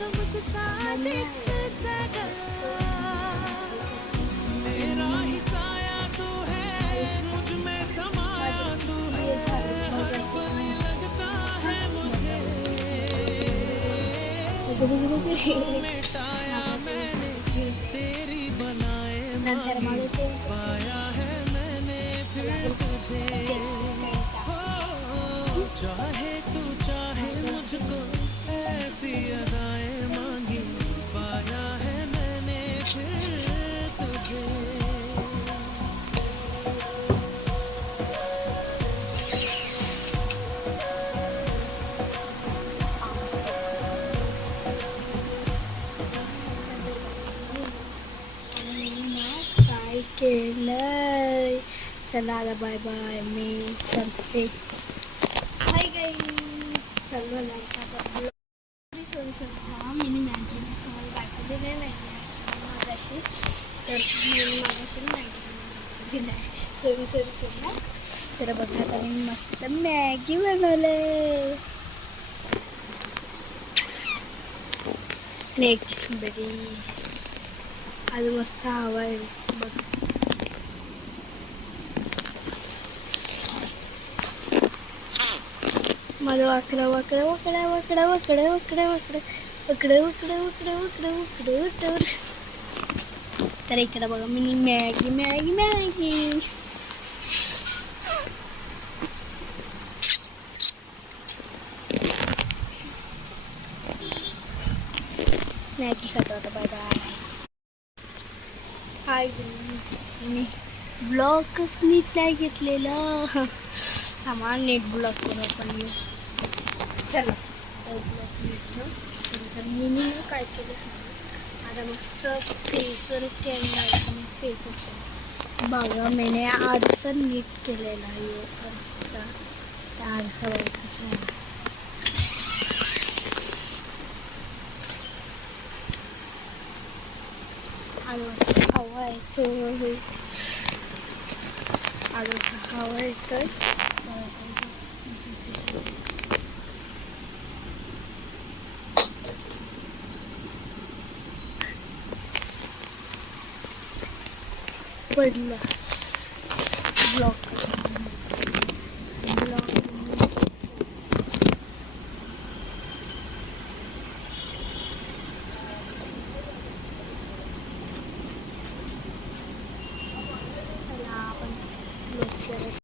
तो मुझसा दिख जरा, मेरा ही साया तू है, मुझ में समाया तू है, हर पल लगता है मुझे, तुझको मिटाया मैंने, तेरी बनाए मांगी, पाया है मैंने फिर तुझे, हो चाहे तू चाहे मुझको, ऐसी अदाएं मांगी, पाया है मैंने फिर तुझे। काय केलंय. चला आता बाय बाय, मी करते. हाय गाईज, चलो लाईक आता सोडू शकता. मी मॅगी तुम्हाला दाखवली नाही मागाशी, तर मी मागाशी मॅगी नाही सोडू. तर बघा आता मी मस्त मॅगी बनवले आणि एक किसुंबडी आज मस्त हवा आहे बघ. माझं वाकडं वाकडं वाकडं वाकडं वाकडं वाकडं वाकडं वाकडं वाकडं वाकडं वाकडं वाकडं वाकडं. तर इकडं बघा मी मॅगी मॅगी मॅगी मॅगी खातो आता. Bye bye. हाय मी ब्लॉगच नीट नाही घेतलेला. आम्हाला नेट ब्लॉक करू आपण. चला ब्लॉक नीट तर मी काय केलं सांगू. आता मस्त फेसवर टेन लावून फेस बघा मी आरसा नीट केलेला आहे. आरसा त्या आरसा बघा हवा येतोय. हवा येतोय. पडलं